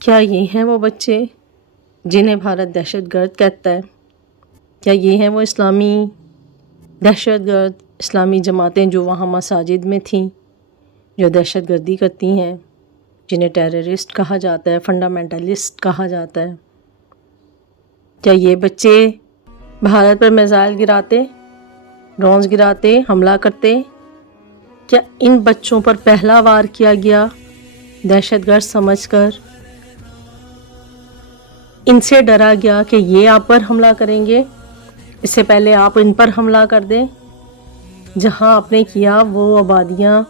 کیا یہ ہیں وہ بچے جنہیں بھارت دہشت گرد کہتا ہے؟ کیا یہ ہیں وہ اسلامی دہشت گرد، اسلامی جماعتیں جو وہاں مساجد میں تھیں، جو دہشت گردی کرتی ہیں، جنہیں ٹیررسٹ کہا جاتا ہے، فنڈامنٹلسٹ کہا جاتا ہے؟ کیا یہ بچے بھارت پر میزائل گراتے، ڈرونز گراتے، حملہ کرتے؟ کیا ان بچوں پر پہلا وار کیا گیا دہشت گرد سمجھ کر؟ ان سے ڈرا گیا کہ یہ آپ پر حملہ کریں گے، اس سے پہلے آپ ان پر حملہ کر دیں؟ جہاں آپ نے کیا وہ آبادیاں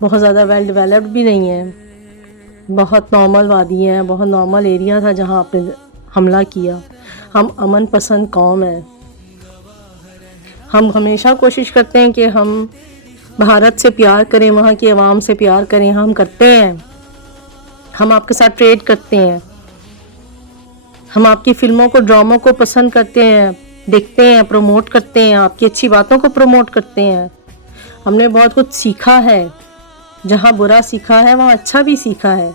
بہت زیادہ ویل ڈیولپڈ بھی نہیں ہیں، بہت نارمل وادی ہیں، بہت نارمل ایریا تھا جہاں آپ نے حملہ کیا۔ ہم امن پسند قوم ہیں، ہم ہمیشہ کوشش کرتے ہیں کہ ہم بھارت سے پیار کریں، وہاں کی عوام سے پیار کریں، ہم کرتے ہیں، ہم آپ کے ساتھ ٹریڈ کرتے ہیں، ہم آپ کی فلموں کو، ڈراموں کو پسند کرتے ہیں، دیکھتے ہیں، پروموٹ کرتے ہیں، آپ کی اچھی باتوں کو پروموٹ کرتے ہیں۔ ہم نے بہت کچھ سیکھا ہے، جہاں برا سیکھا ہے وہاں اچھا بھی سیکھا ہے۔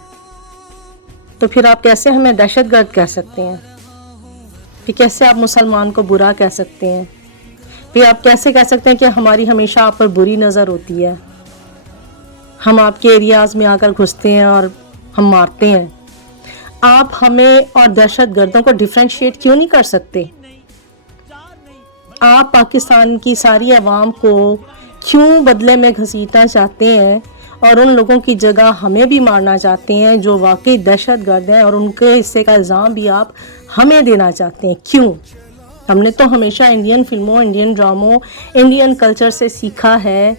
تو پھر آپ کیسے ہمیں دہشت گرد کہہ سکتے ہیں؟ پھر کیسے آپ مسلمان کو برا کہہ سکتے ہیں؟ پھر آپ کیسے کہہ سکتے ہیں کہ ہماری ہمیشہ آپ پر بری نظر ہوتی ہے، ہم آپ کے ایریاز میں آ کر گھستے ہیں اور ہم مارتے ہیں؟ آپ ہمیں اور دہشت گردوں کو ڈیفرینشیٹ کیوں نہیں کر سکتے؟ آپ پاکستان کی ساری عوام کو کیوں بدلے میں گھسیٹنا چاہتے ہیں اور ان لوگوں کی جگہ ہمیں بھی مارنا چاہتے ہیں جو واقعی دہشت گرد ہیں، اور ان کے حصے کا الزام بھی آپ ہمیں دینا چاہتے ہیں؟ کیوں؟ ہم نے تو ہمیشہ انڈین فلموں، انڈین ڈراموں، انڈین کلچر سے سیکھا ہے،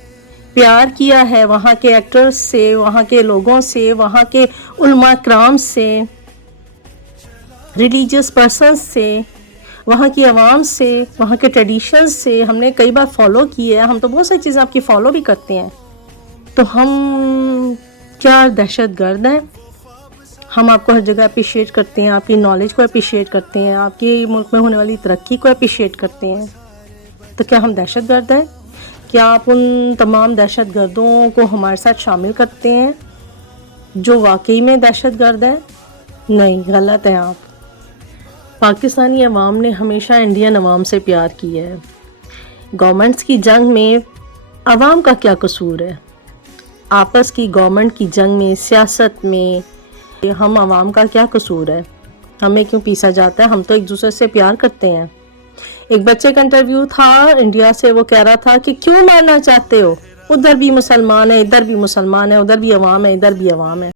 پیار کیا ہے، وہاں کے ایکٹرز سے، وہاں کے لوگوں سے، وہاں کے علماء کرام سے، ریلیجیس پرسنز سے، وہاں کی عوام سے، وہاں کے ٹریڈیشنز سے ہم نے کئی بار فالو کی ہے۔ ہم تو بہت ساری چیزیں آپ کی فالو بھی کرتے ہیں، تو ہم کیا دہشت گرد ہیں؟ ہم آپ کو ہر جگہ اپریشیٹ کرتے ہیں، آپ کی نالج کو اپریشیٹ کرتے ہیں، آپ کے ملک میں ہونے والی ترقی کو اپریشیٹ کرتے ہیں، تو کیا ہم دہشت گرد ہیں؟ کیا آپ ان تمام دہشت گردوں کو ہمارے ساتھ شامل کرتے ہیں جو واقعی میں دہشت گرد ہیں؟ نہیں، غلط ہیں آپ۔ پاکستانی عوام نے ہمیشہ انڈین عوام سے پیار کیا ہے۔ گورنمنٹس کی جنگ میں عوام کا کیا قصور ہے؟ آپس کی گورنمنٹ کی جنگ میں، سیاست میں ہم عوام کا کیا قصور ہے؟ ہمیں کیوں پیسا جاتا ہے؟ ہم تو ایک دوسرے سے پیار کرتے ہیں۔ ایک بچے کا انٹرویو تھا انڈیا سے، وہ کہہ رہا تھا کہ کیوں مارنا چاہتے ہو؟ ادھر بھی مسلمان ہے، ادھر بھی مسلمان ہے، ادھر بھی عوام ہے، ادھر بھی عوام ہے۔